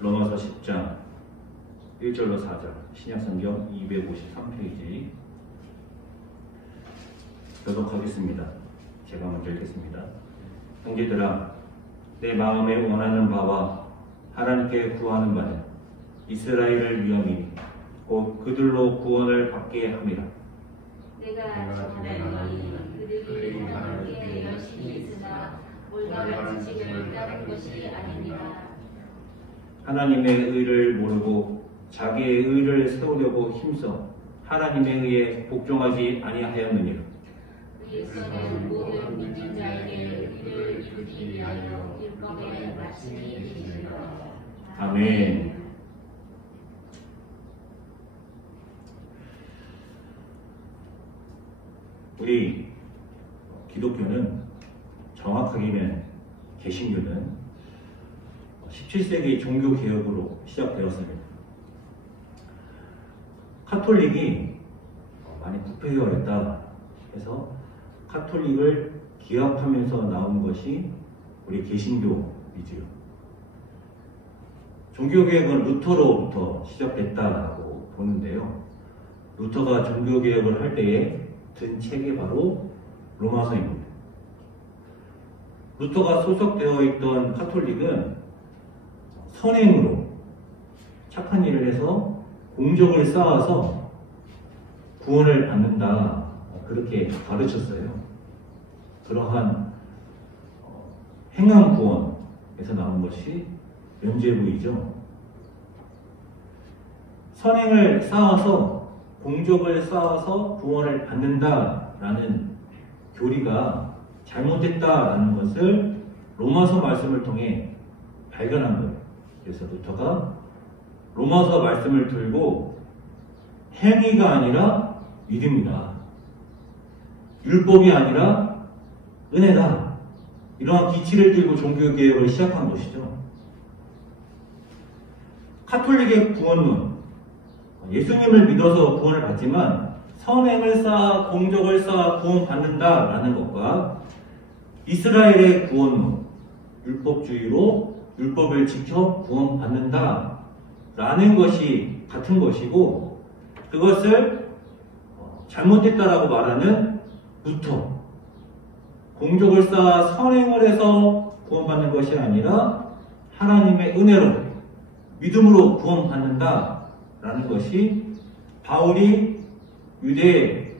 로마서 10장 1절로 4절 신약성경 253페이지 교독하겠습니다. 제가 먼저 읽겠습니다. 형제들아, 내 마음에 원하는 바와 하나님께 구하는 바는 이스라엘을 위함이니 곧 그들로 구원을 받게 함이라. 내가 정하노니 그들이 하나님께 열심히 있으나 올바른 지식을 따른 것이 아니니라. 하나님의 의를 모르고 자기의 의를 세우려고 힘써 하나님의 의에 복종하지 아니하였느니라. 그리스도는 모든 믿는 자에게 의를 이루기 위하여 율법의 말씀이 되시니라. 아멘. 우리 기독교는 정확하게는 개신교는 17세기 종교개혁으로 시작되었습니다. 카톨릭이 많이 부패해야겠다 해서 카톨릭을 기합하면서 나온 것이 우리 개신교이지요. 종교개혁은 루터로부터 시작됐다고 보는데요. 루터가 종교개혁을 할 때에 든 책이 바로 로마서입니다. 루터가 소속되어 있던 카톨릭은 선행으로 착한 일을 해서 공적을 쌓아서 구원을 받는다, 그렇게 가르쳤어요. 그러한 행함 구원에서 나온 것이 면죄부이죠. 선행을 쌓아서 공적을 쌓아서 구원을 받는다라는 교리가 잘못됐다라는 것을 로마서 말씀을 통해 발견한 거예요. 그래서 루터가 로마서 말씀을 들고 행위가 아니라 믿음이다, 율법이 아니라 은혜다, 이러한 기치를 들고 종교개혁을 시작한 것이죠. 카톨릭의 구원론, 예수님을 믿어서 구원을 받지만 선행을 쌓아 공적을 쌓아 구원받는다라는 것과 이스라엘의 구원론, 율법주의로 율법을 지켜 구원받는다라는 것이 같은 것이고, 그것을 잘못됐다라고 말하는 루터, 공적을 쌓아 선행을 해서 구원받는 것이 아니라 하나님의 은혜로 믿음으로 구원받는다라는 것이 바울이 유대의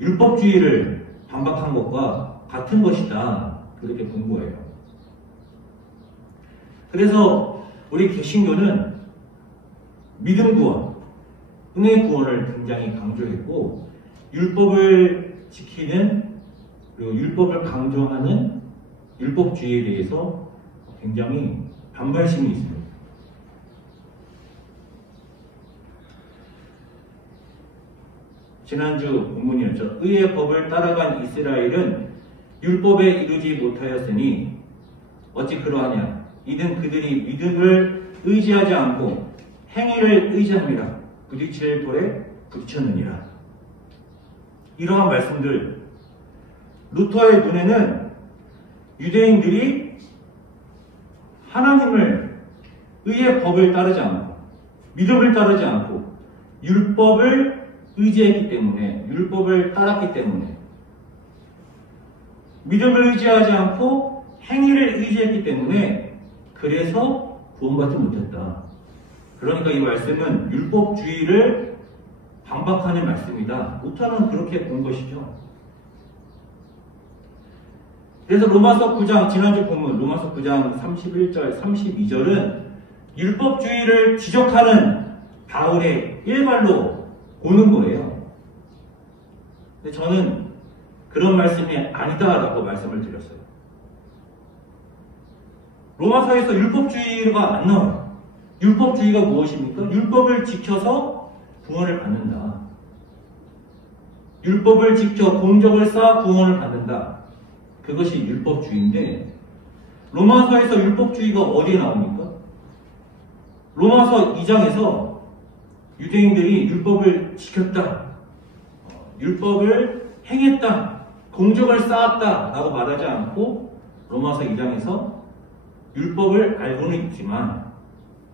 율법주의를 반박한 것과 같은 것이다, 그렇게 본 거예요. 그래서 우리 개신교는 믿음 구원, 은혜 구원을 굉장히 강조했고, 율법을 지키는, 그리고 율법을 강조하는 율법주의에 대해서 굉장히 반발심이 있습니다. 지난주 본문이었죠. 의의 법을 따라간 이스라엘은 율법에 이르지 못하였으니 어찌 그러하냐. 이는 그들이 믿음을 의지하지 않고 행위를 의지함이라 부딪힐 돌에 부딪혔느니라. 이러한 말씀들, 루터의 눈에는 유대인들이 하나님을, 의의 법을 따르지 않고 믿음을 따르지 않고 율법을 의지했기 때문에, 율법을 따랐기 때문에, 믿음을 의지하지 않고 행위를 의지했기 때문에, 그래서 구원받지 못했다. 그러니까 이 말씀은 율법주의를 반박하는 말씀이다. 루터는 그렇게 본 것이죠. 그래서 로마서 9장, 지난주 본문 로마서 9장 31절, 32절은 율법주의를 지적하는 바울의 일말로 보는 거예요. 근데 저는 그런 말씀이 아니다라고 말씀을 드렸어요. 로마서에서 율법주의가 안 나와요. 율법주의가 무엇입니까? 율법을 지켜서 구원을 받는다. 율법을 지켜 공적을 쌓아 구원을 받는다. 그것이 율법주의인데, 로마서에서 율법주의가 어디에 나옵니까? 로마서 2장에서 유대인들이 율법을 지켰다, 율법을 행했다, 공적을 쌓았다 라고 말하지 않고 로마서 2장에서 율법을 알고는 있지만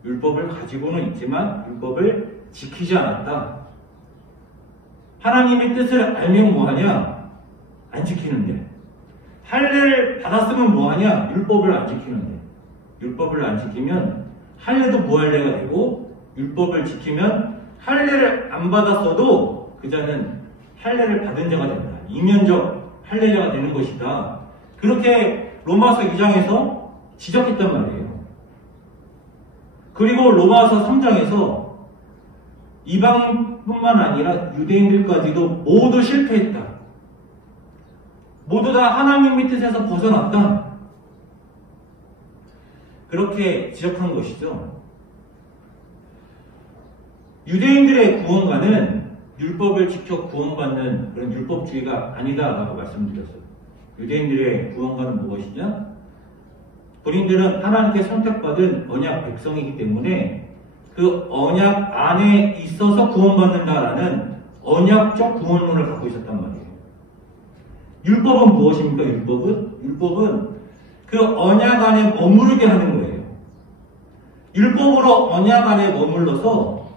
율법을 가지고는 있지만 율법을 지키지 않았다. 하나님의 뜻을 알면 뭐하냐? 안 지키는데. 할례를 받았으면 뭐하냐? 율법을 안 지키는데. 율법을 안 지키면 할례도 무할례가 되고, 율법을 지키면 할례를 안 받았어도 그 자는 할례를 받은 자가 된다. 이면적 할례자가 되는 것이다. 그렇게 로마서 2장에서 지적했단 말이에요. 그리고 로마서 3장에서 이방인뿐만 아니라 유대인들까지도 모두 실패했다. 모두 다 하나님의 뜻에서 벗어났다. 그렇게 지적한 것이죠. 유대인들의 구원과는 율법을 지켜 구원받는 그런 율법주의가 아니다라고 말씀드렸어요. 유대인들의 구원과는 무엇이냐? 본인들은 하나님께 선택받은 언약 백성이기 때문에 그 언약 안에 있어서 구원받는다라는 언약적 구원론을 갖고 있었단 말이에요. 율법은 무엇입니까? 율법은 그 언약 안에 머무르게 하는 거예요. 율법으로 언약 안에 머물러서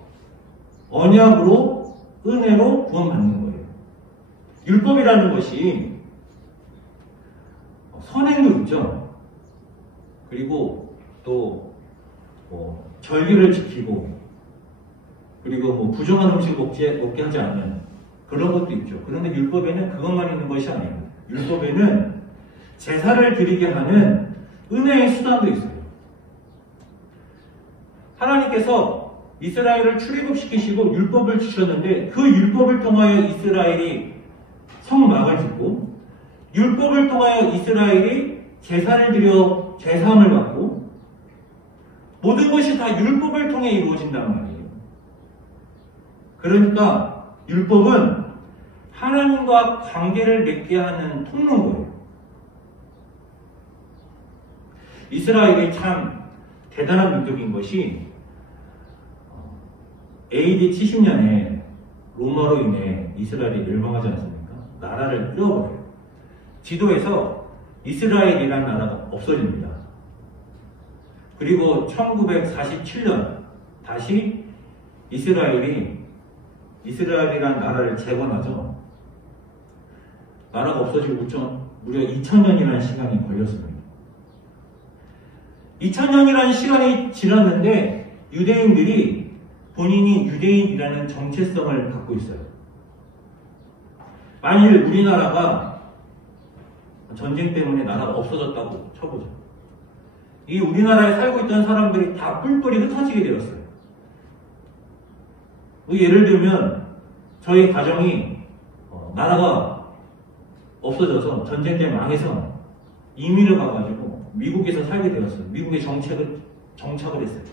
언약으로 은혜로 구원받는 거예요. 율법이라는 것이 선행도 있죠. 그리고 또 절기를 지키고, 그리고 부정한 음식 먹게 하지 않는 그런 것도 있죠. 그런데 율법에는 그것만 있는 것이 아니에요. 율법에는 제사를 드리게 하는 은혜의 수단도 있어요. 하나님께서 이스라엘을 출애굽시키시고 율법을 주셨는데 그 율법을 통하여 이스라엘이 성막을 짓고, 율법을 통하여 이스라엘이 제사를 드려 제사함을 받고, 모든 것이 다 율법을 통해 이루어진다는 말이에요. 그러니까 율법은 하나님과 관계를 맺게 하는 통로인 거예요. 이스라엘이 참 대단한 민족인 것이 AD 70년에 로마로 인해 이스라엘이 멸망하지 않습니까? 나라를 떼어버려요. 지도에서 이스라엘이라는 나라가 없어집니다. 그리고 1947년 다시 이스라엘이라는 나라를 재건하죠. 나라가 없어지고 무려 2000년이라는 시간이 걸렸습니다. 2000년이라는 시간이 지났는데 유대인들이 본인이 유대인이라는 정체성을 갖고 있어요. 만일 우리나라가 전쟁 때문에 나라가 없어졌다고 쳐보죠. 이 우리나라에 살고 있던 사람들이 다 뿔뿔이 흩어지게 되었어요. 예를 들면 저희 가정이 나라가 없어져서 전쟁 때문에 망해서 이민을 가가지고 미국에서 살게 되었어요. 미국에 정착을 했어요.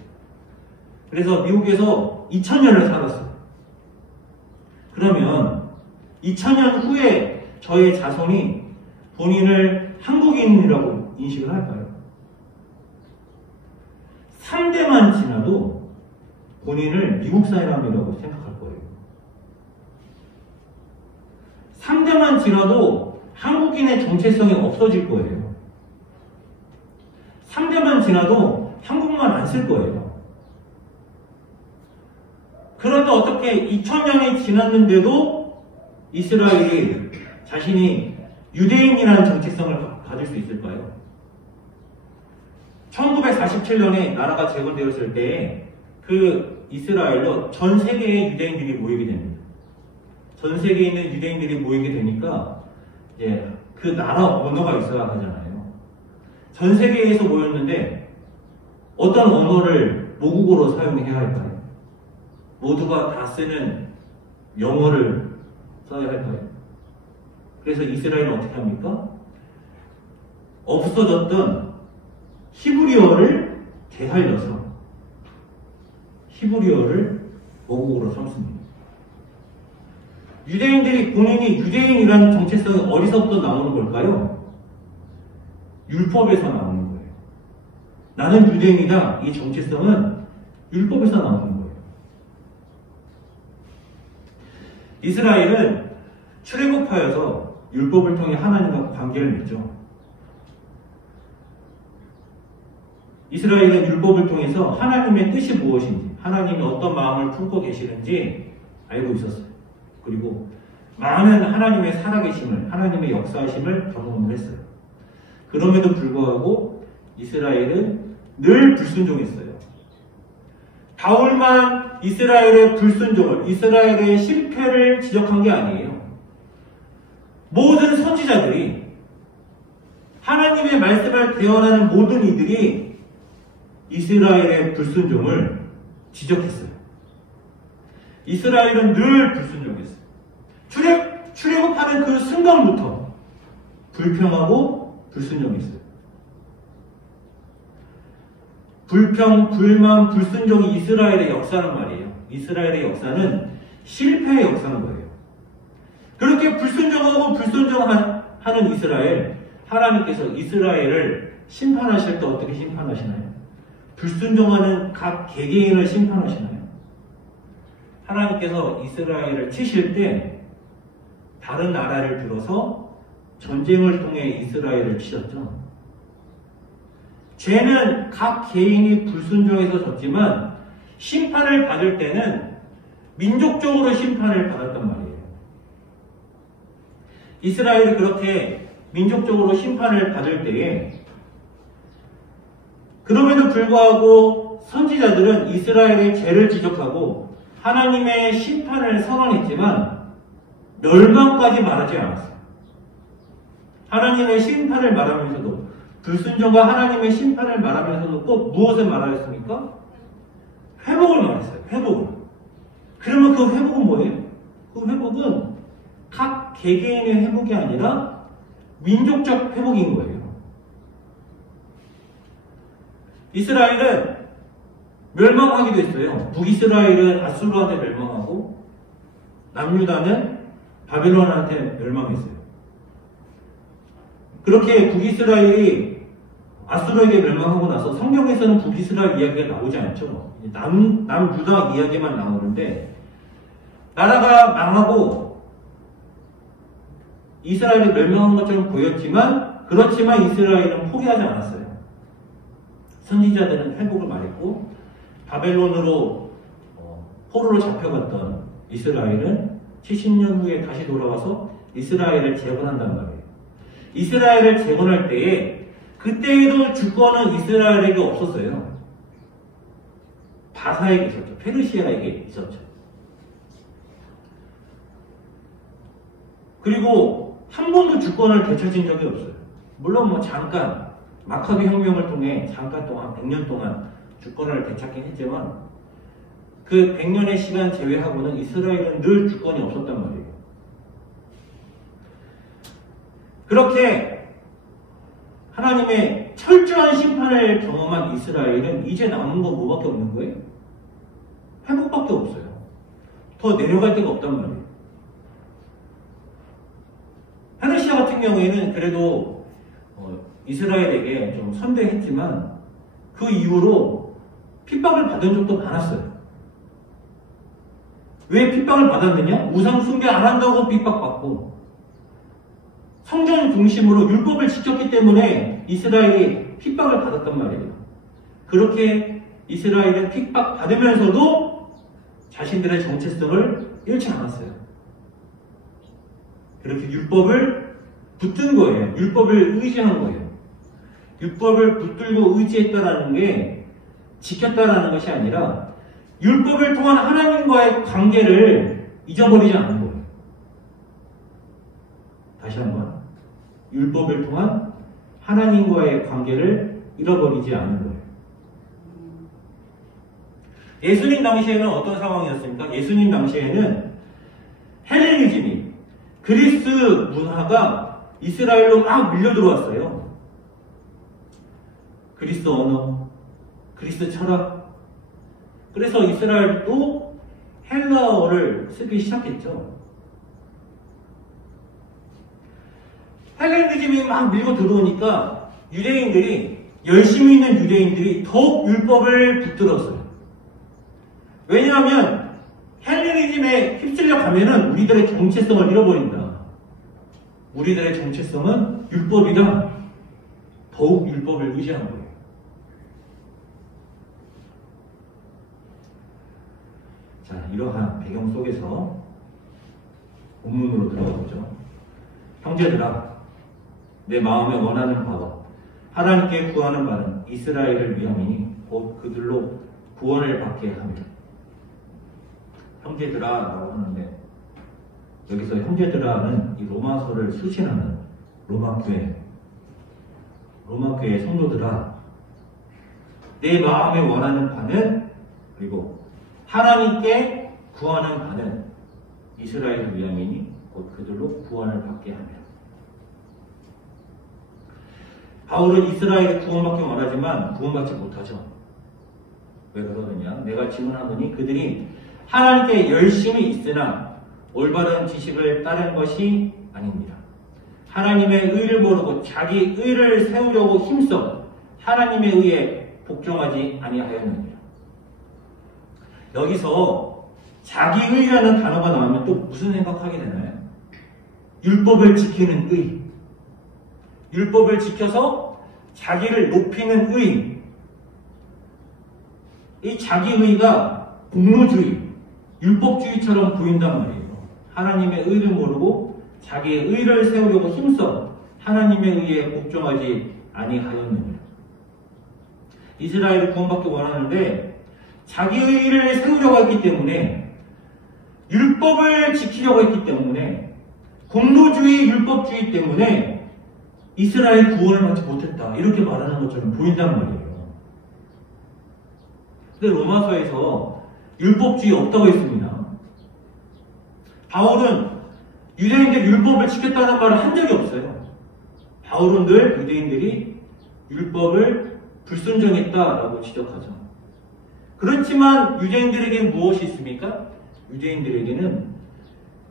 그래서 미국에서 2000년을 살았어요. 그러면 2000년 후에 저의 자손이 본인을 한국인이라고 인식을 할까요? 3대만 지나도 본인을 미국 사람이라고 생각할 거예요. 3대만 지나도 한국인의 정체성이 없어질 거예요. 3대만 지나도 한국말 안 쓸 거예요. 그런데 어떻게 2000년이 지났는데도 이스라엘이 자신이 유대인이라는 정체성을 가질 수 있을까요? 1947년에 나라가 재건되었을 때 그 이스라엘로 전 세계의 유대인들이 모이게 됩니다. 전 세계에 있는 유대인들이 모이게 되니까 이제 그 나라 언어가 있어야 하잖아요. 전 세계에서 모였는데 어떤 언어를 모국어로 사용해야 할까요? 모두가 다 쓰는 영어를 써야 할까요? 그래서 이스라엘은 어떻게 합니까? 없어졌던 히브리어를 되살려서 히브리어를 모국어로 삼습니다. 유대인들이 본인이 유대인이라는 정체성이 어디서부터 나오는 걸까요? 율법에서 나오는 거예요. 나는 유대인이다. 이 정체성은 율법에서 나오는 거예요. 이스라엘은 출애굽하여서 율법을 통해 하나님과 관계를 맺죠. 이스라엘은 율법을 통해서 하나님의 뜻이 무엇인지, 하나님이 어떤 마음을 품고 계시는지 알고 있었어요. 그리고 많은 하나님의 살아계심을, 하나님의 역사하심을 경험을 했어요. 그럼에도 불구하고 이스라엘은 늘 불순종했어요. 바울만 이스라엘의 불순종을, 이스라엘의 실패를 지적한 게 아니에요. 모든 선지자들이, 하나님의 말씀을 대언하는 모든 이들이 이스라엘의 불순종을 지적했어요. 이스라엘은 늘 불순종했어요. 출애굽하는 그 순간부터 불평하고 불순종했어요. 불평, 불만, 불순종이 이스라엘의 역사란 말이에요. 이스라엘의 역사는 실패의 역사인 거예요. 그렇게 불순종하고 불순종하는 이스라엘, 하나님께서 이스라엘을 심판하실 때 어떻게 심판하시나요? 불순종하는 각 개개인을 심판하시나요? 하나님께서 이스라엘을 치실 때 다른 나라를 들어서 전쟁을 통해 이스라엘을 치셨죠. 죄는 각 개인이 불순종해서 졌지만 심판을 받을 때는 민족적으로 심판을 받았단 말이에요. 이스라엘이 그렇게 민족적으로 심판을 받을 때에 그럼에도 불구하고 선지자들은 이스라엘의 죄를 지적하고 하나님의 심판을 선언했지만 멸망까지 말하지 않았어요. 하나님의 심판을 말하면서도, 불순종과 하나님의 심판을 말하면서도 꼭 무엇을 말하였습니까? 회복을 말했어요. 회복을. 그러면 그 회복은 뭐예요? 그 회복은 각 개개인의 회복이 아니라 민족적 회복인 거예요. 이스라엘은 멸망하기도 했어요. 북이스라엘은 아수르한테 멸망하고 남유다는 바벨론한테 멸망했어요. 그렇게 북이스라엘이 아수르에게 멸망하고 나서 성경에서는 북이스라엘 이야기가 나오지 않죠. 남유다 이야기만 나오는데 나라가 망하고 이스라엘이 멸망한 것처럼 보였지만 그렇지만 이스라엘은 포기하지 않았어요. 선지자들은 회복을 말했고 바벨론으로 포로로 잡혀갔던 이스라엘은 70년 후에 다시 돌아와서 이스라엘을 재건한단 말이에요. 이스라엘을 재건할 때에 그때에도 주권은 이스라엘에게 없었어요. 바사에게 있었죠. 페르시아에게 있었죠. 그리고 한 번도 주권을 되찾은 적이 없어요. 물론 뭐 잠깐 마카비 혁명을 통해 잠깐 동안 100년 동안 주권을 되찾긴 했지만 그 100년의 시간 제외하고는 이스라엘은 늘 주권이 없었단 말이에요. 그렇게 하나님의 철저한 심판을 경험한 이스라엘은 이제 남은 건 뭐밖에 없는 거예요? 회복밖에 없어요. 더 내려갈 데가 없단 말이에요. 페르시아 같은 경우에는 그래도 이스라엘에게 좀 선대했지만 그 이후로 핍박을 받은 적도 많았어요. 왜 핍박을 받았느냐? 우상 숭배 안 한다고 핍박받고 성전 중심으로 율법을 지켰기 때문에 이스라엘이 핍박을 받았단 말이에요. 그렇게 이스라엘은 핍박받으면서도 자신들의 정체성을 잃지 않았어요. 그렇게 율법을 붙든 거예요. 율법을 의지한 거예요. 율법을 붙들고 의지했다라는 게 지켰다라는 것이 아니라 율법을 통한 하나님과의 관계를 잊어버리지 않는 거예요. 다시 한번. 율법을 통한 하나님과의 관계를 잃어버리지 않는 거예요. 예수님 당시에는 어떤 상황이었습니까? 예수님 당시에는 헬레니즘이, 그리스 문화가 이스라엘로 막 밀려 들어왔어요. 그리스 언어, 그리스 철학. 그래서 이스라엘도 헬라어를 쓰기 시작했죠. 헬레니즘이 막 밀고 들어오니까 유대인들이, 열심히 있는 유대인들이 더욱 율법을 붙들었어요. 왜냐하면 헬레니즘에 휩쓸려 가면은 우리들의 정체성을 잃어버린다. 우리들의 정체성은 율법이다. 더욱 율법을 의지하는 거예요. 자, 이러한 배경 속에서 본문으로 들어가 보죠. 형제들아, 내 마음에 원하는 바와 하나님께 구하는 바는 이스라엘을 위함이니 곧 그들로 구원을 받게 하며. 형제들아 라고 하는데, 여기서 형제들아는 이 로마서를 수신하는 로마교회 성도들아, 내 마음에 원하는 바는, 그리고 하나님께 구하는 바는 이스라엘을 위함이니 곧 그들로 구원을 받게 하며. 바울은 이스라엘이 구원받기 원하지만 구원받지 못하죠. 왜 그러느냐? 내가 질문하더니 그들이 하나님께 열심히 있으나 올바른 지식을 따른 것이 아닙니다. 하나님의 의를 모르고 자기 의를 세우려고 힘써 하나님의 의에 복종하지 아니하였느니라. 여기서 자기 의라는 단어가 나오면 또 무슨 생각하게 되나요? 율법을 지키는 의, 율법을 지켜서 자기를 높이는 의. 이 자기 의가 공로주의, 율법주의처럼 보인단 말이에요. 하나님의 의를 모르고 자기의 의를 세우려고 힘써 하나님의 의에 복종하지 아니하였느니라. 이스라엘을 구원받기 원하는데 자기 의를 세우려고 했기 때문에, 율법을 지키려고 했기 때문에, 공로주의, 율법주의 때문에 이스라엘 구원을 받지 못했다, 이렇게 말하는 것처럼 보인단 말이에요. 근데 로마서에서 율법주의 없다고 했습니다. 바울은 유대인들 율법을 지켰다는 말을 한 적이 없어요. 바울은 늘 유대인들이 율법을 불순종했다라고 지적하죠. 그렇지만 유대인들에게는 무엇이 있습니까? 유대인들에게는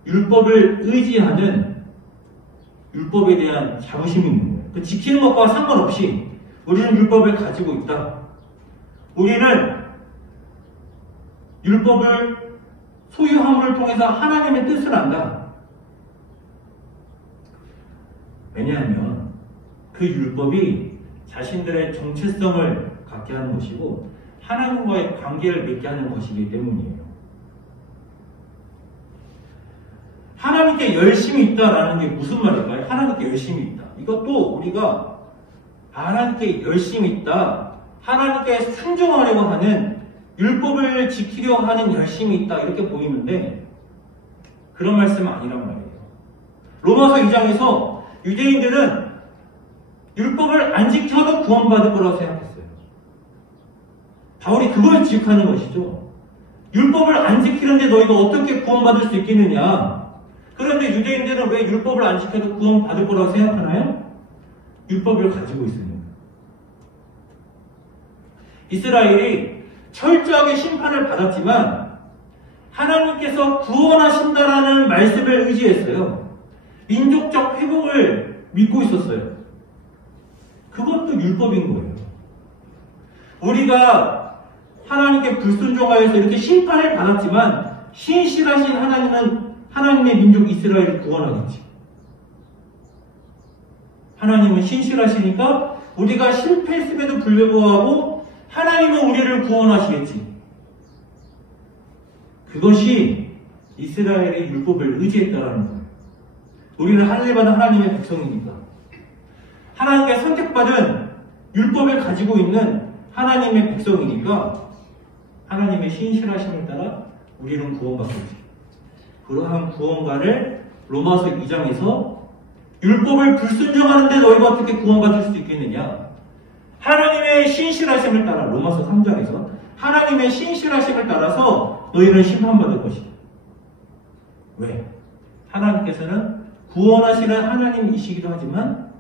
율법을 의지하는 율법에 대한 자부심이 있는 거예요. 그 지키는 것과 상관없이 우리는 율법을 가지고 있다. 우리는 율법을 소유함을 통해서 하나님의 뜻을 안다. 왜냐하면 그 율법이 자신들의 정체성을 갖게 하는 것이고 하나님과의 관계를 맺게 하는 것이기 때문이에요. 하나님께 열심히 있다라는 게 무슨 말일까요? 하나님께 열심히 있다. 이것도 우리가 하나님께 열심히 있다, 하나님께 순종하려고 하는, 율법을 지키려고 하는 열심이 있다, 이렇게 보이는데 그런 말씀은 아니란 말이에요. 로마서 2장에서 유대인들은 율법을 안 지켜도 구원받을 거라고 생각했어요. 바울이 그걸 지적하는 것이죠. 율법을 안 지키는데 너희가 어떻게 구원받을 수 있겠느냐. 그런데 유대인들은 왜 율법을 안 지켜도 구원받을 거라고 생각하나요? 율법을 가지고 있습니다. 이스라엘이 철저하게 심판을 받았지만 하나님께서 구원하신다라는 말씀을 의지했어요. 민족적 회복을 믿고 있었어요. 그것도 율법인 거예요. 우리가 하나님께 불순종하여서 이렇게 심판을 받았지만 신실하신 하나님은 하나님의 민족 이스라엘을 구원하겠지. 하나님은 신실하시니까 우리가 실패했음에도 불구하고 하나님은 우리를 구원하시겠지. 그것이 이스라엘의 율법을 의지했다라는 거예요. 우리는 하늘받은 하나님의 백성이니까. 하나님께 선택받은 율법을 가지고 있는 하나님의 백성이니까 하나님의 신실하심을 따라 우리는 구원받겠지. 그러한 구원관을 로마서 2장에서 율법을 불순종하는데 너희가 어떻게 구원받을 수 있겠느냐. 하나님의 신실하심을 따라, 로마서 3장에서 하나님의 신실하심을 따라서 너희는 심판받을 것이다. 왜? 하나님께서는 구원하시는 하나님이시기도 하지만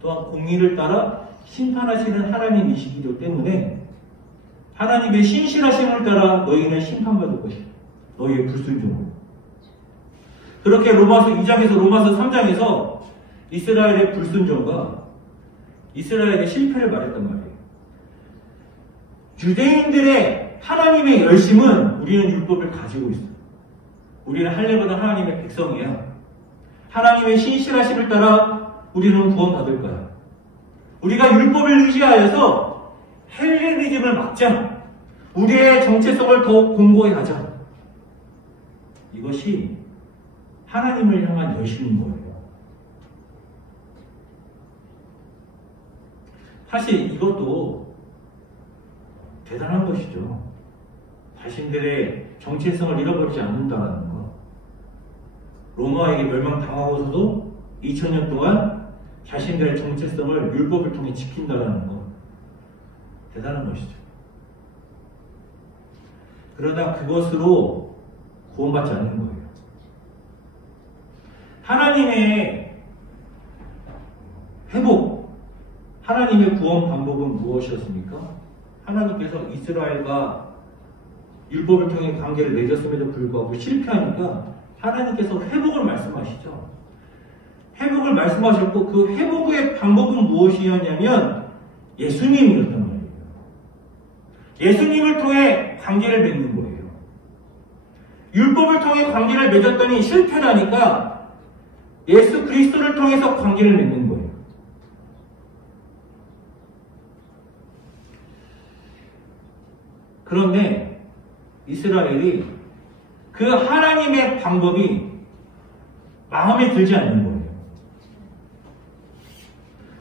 또한 공의를 따라 심판하시는 하나님이시기도 때문에 하나님의 신실하심을 따라 너희는 심판받을 것이다. 너희의 불순종으로. 그렇게 로마서 2장에서 로마서 3장에서 이스라엘의 불순종과 이스라엘의 실패를 말했단 말이에요. 유대인들의 하나님의 열심은 우리는 율법을 가지고 있어요. 우리는 할례받은 하나님의 백성이야. 하나님의 신실하심을 따라 우리는 구원받을 거야. 우리가 율법을 의지하여서 헬레니즘을 막자. 우리의 정체성을 더욱 공고히 하자. 이것이 하나님을 향한 여신인 거예요. 사실 이것도 대단한 것이죠. 자신들의 정체성을 잃어버리지 않는다는 것. 로마에게 멸망당하고서도 2000년 동안 자신들의 정체성을 율법을 통해 지킨다는 것. 대단한 것이죠. 그러나 그것으로 구원받지 않는 거예요. 하나님의 회복, 하나님의 구원 방법은 무엇이었습니까? 하나님께서 이스라엘과 율법을 통해 관계를 맺었음에도 불구하고 실패하니까 하나님께서 회복을 말씀하시죠. 회복을 말씀하셨고 그 회복의 방법은 무엇이었냐면 예수님이었단 말이에요. 예수님을 통해 관계를 맺는 거예요. 율법을 통해 관계를 맺었더니 실패하니까 예수 그리스도를 통해서 관계를 맺는 거예요. 그런데 이스라엘이 그 하나님의 방법이 마음에 들지 않는 거예요.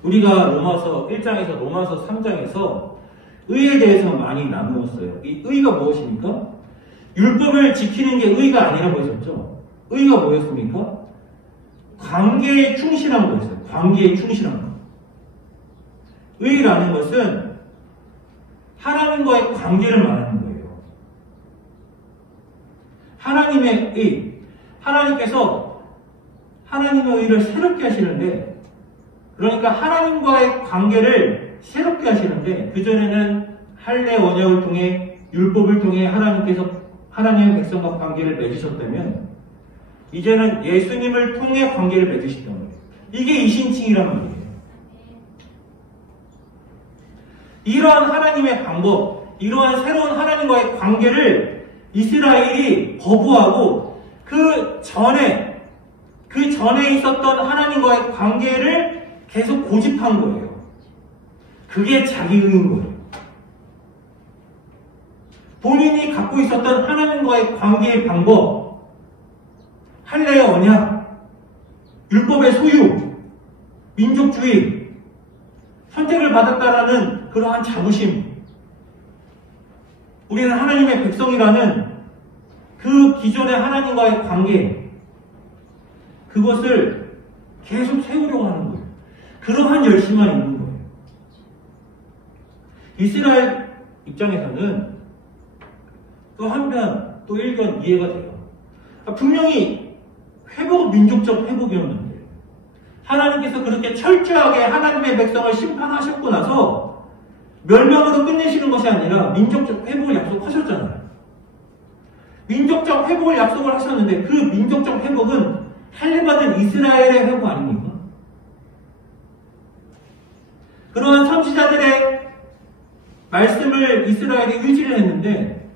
우리가 로마서 1장에서 로마서 3장에서 의에 대해서 많이 나누었어요. 이 의가 무엇입니까? 율법을 지키는 게 의가 아니라고 했었죠. 의가 뭐였습니까? 관계에 충실한 거였어요. 관계에 충실한 거. 의라는 것은 하나님과의 관계를 말하는 거예요. 하나님의 의, 하나님께서 하나님의 의를 새롭게 하시는데, 그러니까 하나님과의 관계를 새롭게 하시는데, 그전에는 할례 언약을 통해 율법을 통해 하나님께서 하나님의 백성과 관계를 맺으셨다면 이제는 예수님을 통해 관계를 맺으시단 말이에요. 이게 이신칭이란 말이에요. 이러한 하나님의 방법, 이러한 새로운 하나님과의 관계를 이스라엘이 거부하고 그 전에 있었던 하나님과의 관계를 계속 고집한 거예요. 그게 자기 의인 거예요. 본인이 갖고 있었던 하나님과의 관계의 방법, 할례의 언약, 율법의 소유, 민족주의, 선택을 받았다라는 그러한 자부심, 우리는 하나님의 백성이라는 그 기존의 하나님과의 관계, 그것을 계속 세우려고 하는 거예요. 그러한 열심만 있는 거예요. 이스라엘 입장에서는 또 한편, 또 일견 이해가 돼요. 분명히 회복은 민족적 회복이었는데 하나님께서 그렇게 철저하게 하나님의 백성을 심판하셨고 나서 멸망으로 끝내시는 것이 아니라 민족적 회복을 약속하셨잖아요. 민족적 회복을 약속을 하셨는데 그 민족적 회복은 할례받은 이스라엘의 회복 아닙니까? 그러한 선지자들의 말씀을 이스라엘이 의지를 했는데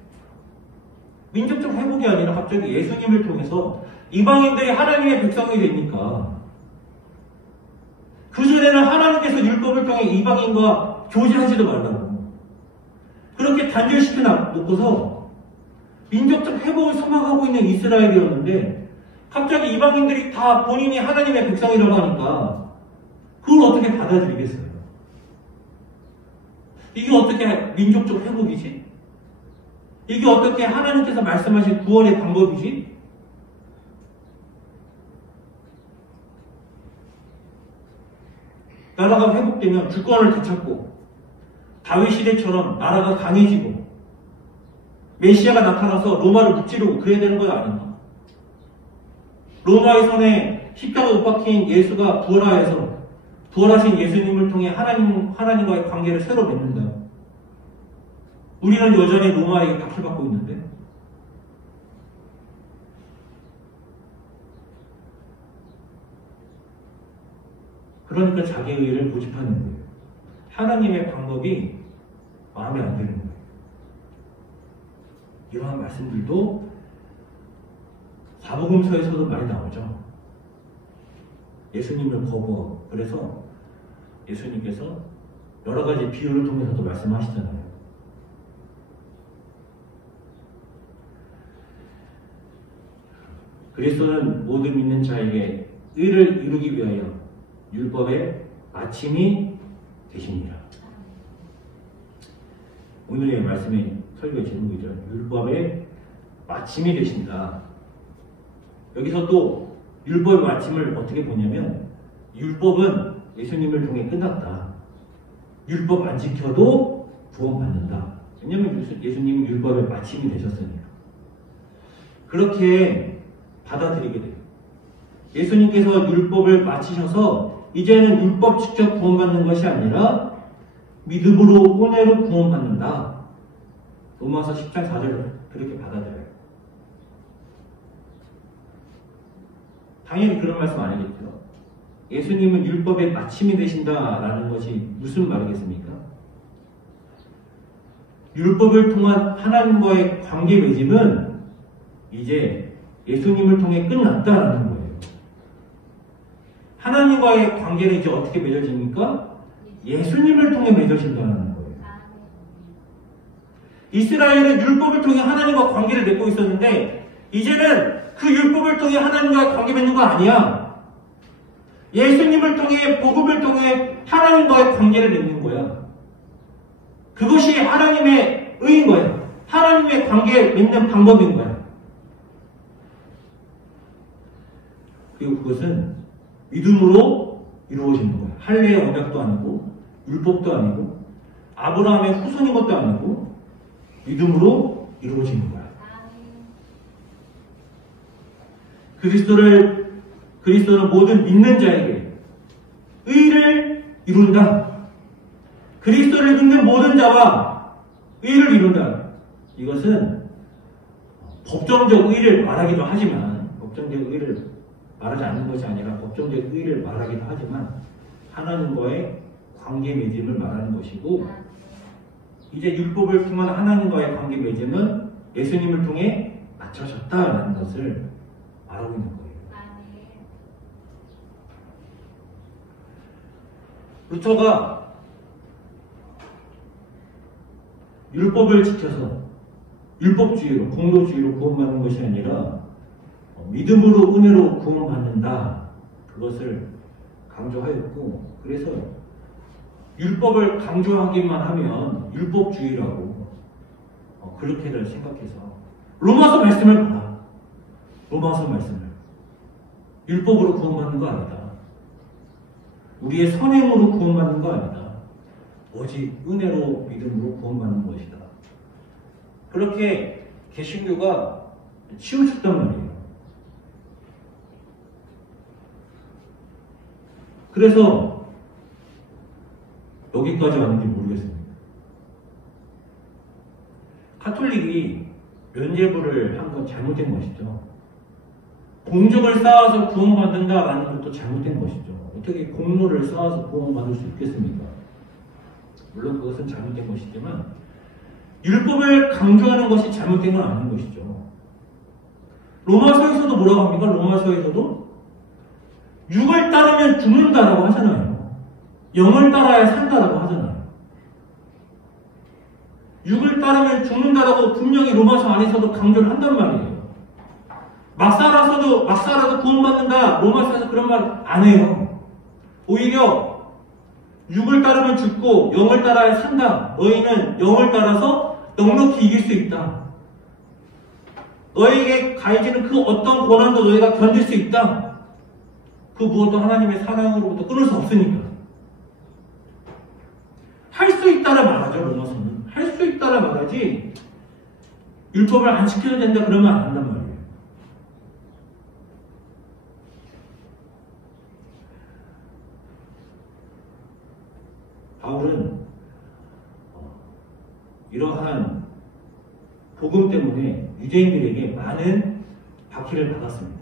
민족적 회복이 아니라 갑자기 예수님을 통해서 이방인들이 하나님의 백성이 되니까 그전에는 하나님께서 율법을 통해 이방인과 교제하지도 말라고 그렇게 단절시켜 놓고서 민족적 회복을 소망하고 있는 이스라엘이었는데 갑자기 이방인들이 다 본인이 하나님의 백성이라고 하니까 그걸 어떻게 받아들이겠어요? 이게 어떻게 민족적 회복이지? 이게 어떻게 하나님께서 말씀하신 구원의 방법이지? 나라가 회복되면 주권을 되찾고 다윗 시대처럼 나라가 강해지고 메시아가 나타나서 로마를 무찌르고 그래야 되는 거 아닌가? 로마의 손에 십자가 못 박힌 예수가 부활하신 예수님을 통해 하나님과의 관계를 새로 맺는다. 우리는 여전히 로마에게 박해받고 있는데 그러니까 자기 의를 고집하는 거예요. 하나님의 방법이 마음에 안 드는 거예요. 이러한 말씀들도 사복음서에서도 많이 나오죠. 예수님을 거부하고 그래서 예수님께서 여러 가지 비유를 통해서도 말씀하시잖아요. 그리스도는 모든 믿는 자에게 의를 이루기 위하여 율법의 마침이 되십니다. 오늘의 말씀의 설교의 제목이죠. 율법의 마침이 되신다. 여기서 또 율법의 마침을 어떻게 보냐면 율법은 예수님을 통해 끝났다. 율법 안 지켜도 구원받는다. 왜냐하면 예수님은 율법의 마침이 되셨으니까. 그렇게 받아들이게 돼요. 예수님께서 율법을 마치셔서 이제는 율법 직접 구원받는 것이 아니라 믿음으로 은혜로 구원받는다. 로마서 10장 4절을 그렇게 받아들여요. 당연히 그런 말씀 아니겠죠. 예수님은 율법의 마침이 되신다라는 것이 무슨 말이겠습니까? 율법을 통한 하나님과의 관계 맺음은 이제 예수님을 통해 끝났다라는 거예요. 하나님과의 관계는 이제 어떻게 맺어집니까? 예수님을 통해 맺어진다는 거예요. 이스라엘은 율법을 통해 하나님과 관계를 맺고 있었는데 이제는 그 율법을 통해 하나님과 관계 맺는 거 아니야. 예수님을 통해 복음을 통해 하나님과의 관계를 맺는 거야. 그것이 하나님의 의인 거야. 하나님의 관계 맺는 방법인 거야. 그리고 그것은 믿음으로 이루어지는 거야. 할례의 언약도 아니고 율법도 아니고 아브라함의 후손인 것도 아니고 믿음으로 이루어지는 거야. 그리스도는 모든 믿는 자에게 의를 이룬다. 그리스도를 믿는 모든 자와 의를 이룬다. 이것은 법정적 의를 말하기도 하지만 법정적 의를 말하지 않는 것이 아니라 법정적 의를 말하기도 하지만 하나님과의 관계 맺음을 말하는 것이고 이제 율법을 통한 하나님과의 관계 맺음은 예수님을 통해 맞춰졌다라는 것을 말하고 있는 거예요. 루터가 율법을 지켜서 율법주의로 공로주의로 구원받는 것이 아니라 믿음으로 은혜로 구원받는다. 그것을 강조하였고 그래서 율법을 강조하기만 하면 율법주의라고 그렇게들 생각해서 로마서 말씀을 봐라. 로마서 말씀을 율법으로 구원받는 거 아니다. 우리의 선행으로 구원받는 거 아니다. 오직 은혜로 믿음으로 구원받는 것이다. 그렇게 개신교가 치우쳤단 말이에요. 그래서 여기까지 왔는지 모르겠습니다. 가톨릭이 면죄부를 한 건 잘못된 것이죠. 공적을 쌓아서 구원받는다라는 것도 잘못된 것이죠. 어떻게 공로를 쌓아서 구원받을 수 있겠습니까? 물론 그것은 잘못된 것이지만 율법을 강조하는 것이 잘못된 건 아닌 것이죠. 로마서에서도 뭐라고 합니까? 로마서에서도 육을 따르면 죽는다라고 하잖아요. 영을 따라야 산다라고 하잖아요. 육을 따르면 죽는다라고 분명히 로마서 안에서도 강조를 한단 말이에요. 막 살아도 구원받는다. 로마서에서 그런 말 안 해요. 오히려 육을 따르면 죽고 영을 따라야 산다. 너희는 영을 따라서 넉넉히 이길 수 있다. 너에게 가해지는 그 어떤 고난도 너희가 견딜 수 있다. 그 무엇도 하나님의 사랑으로부터 끊을 수 없으니까. 할 수 있다라 말하죠. 로마서는. 할 수 있다라 말하지 율법을 안 지켜야 된다 그러면 안 한단 말이에요. 바울은 이러한 복음 때문에 유대인들에게 많은 박해를 받았습니다.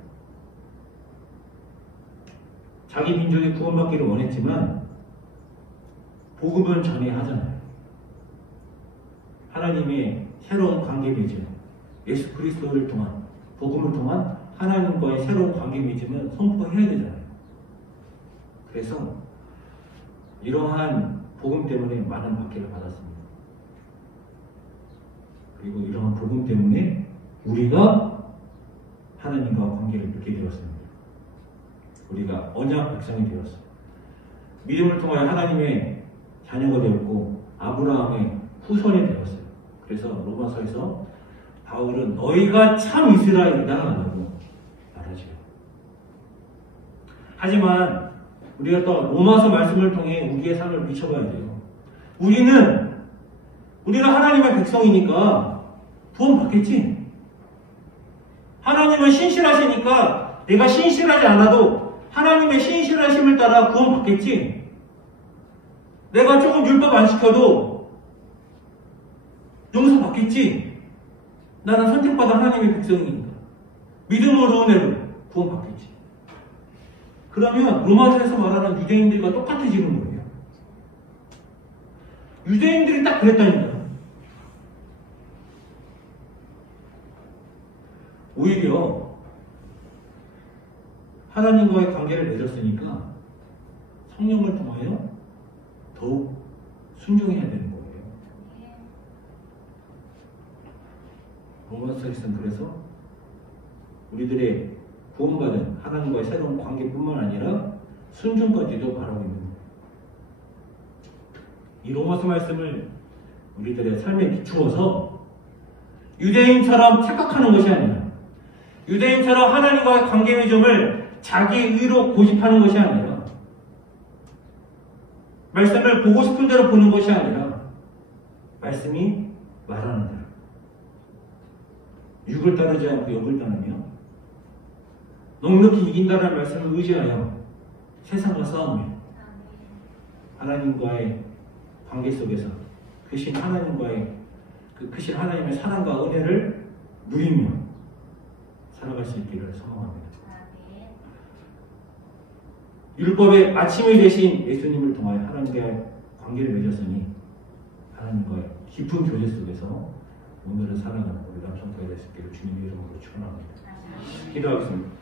자기 민족이 구원받기를 원했지만 복음은 전해야 하잖아요. 하나님의 새로운 관계 맺음, 예수 그리스도를 통한 복음을 통한 하나님과의 새로운 관계 맺음을 선포해야 되잖아요. 그래서 이러한 복음 때문에 많은 박해를 받았습니다. 그리고 이러한 복음 때문에 우리가 하나님과 관계를 맺게 되었습니다. 우리가 언약 백성이 되었어요. 믿음을 통하여 하나님의 자녀가 되었고 아브라함의 후손이 되었어요. 그래서 로마서에서 바울은 너희가 참 이스라엘이다 라고 말하죠. 하지만 우리가 또 로마서 말씀을 통해 우리의 삶을 비춰봐야 돼요. 우리가 하나님의 백성이니까 구원 받겠지. 하나님은 신실하시니까 내가 신실하지 않아도 하나님의 신실하심을 따라 구원 받겠지. 내가 조금 율법 안 시켜도 용서 받겠지. 나는 선택받은 하나님의 백성이니까 믿음으로 은혜로 구원 받겠지. 그러면 로마서에서 말하는 유대인들과 똑같아지는 거예요. 유대인들이 딱 그랬다니까요. 오히려 하나님과의 관계를 맺었으니까 성령을 통하여 더욱 순종해야 되는 거예요. 로마서에서는 그래서 우리들의 구원받은 하나님과의 새로운 관계뿐만 아니라 순종까지도 말하고 있는 거예요. 이 로마서 말씀을 우리들의 삶에 비추어서 유대인처럼 착각하는 것이 아니라 유대인처럼 하나님과의 관계 맺음을 자기 의로 고집하는 것이 아니라 말씀을 보고 싶은 대로 보는 것이 아니라 말씀이 말하는 대로 육을 따르지 않고 영을 따르며 넉넉히 이긴다는 말씀을 의지하여 세상과 싸우며 하나님과의 관계 속에서 크신 하나님과의 크신 하나님의 사랑과 은혜를 누리며 살아갈 수 있기를 소망합니다. 율법의 마침이 되신 예수님을 통하여 하나님과의 관계를 맺었으니 하나님과의 깊은 교제 속에서 오늘을 살아가는 우리 남성교회 될 수 있기를 주님의 이름으로 축원합니다. 기도하겠습니다.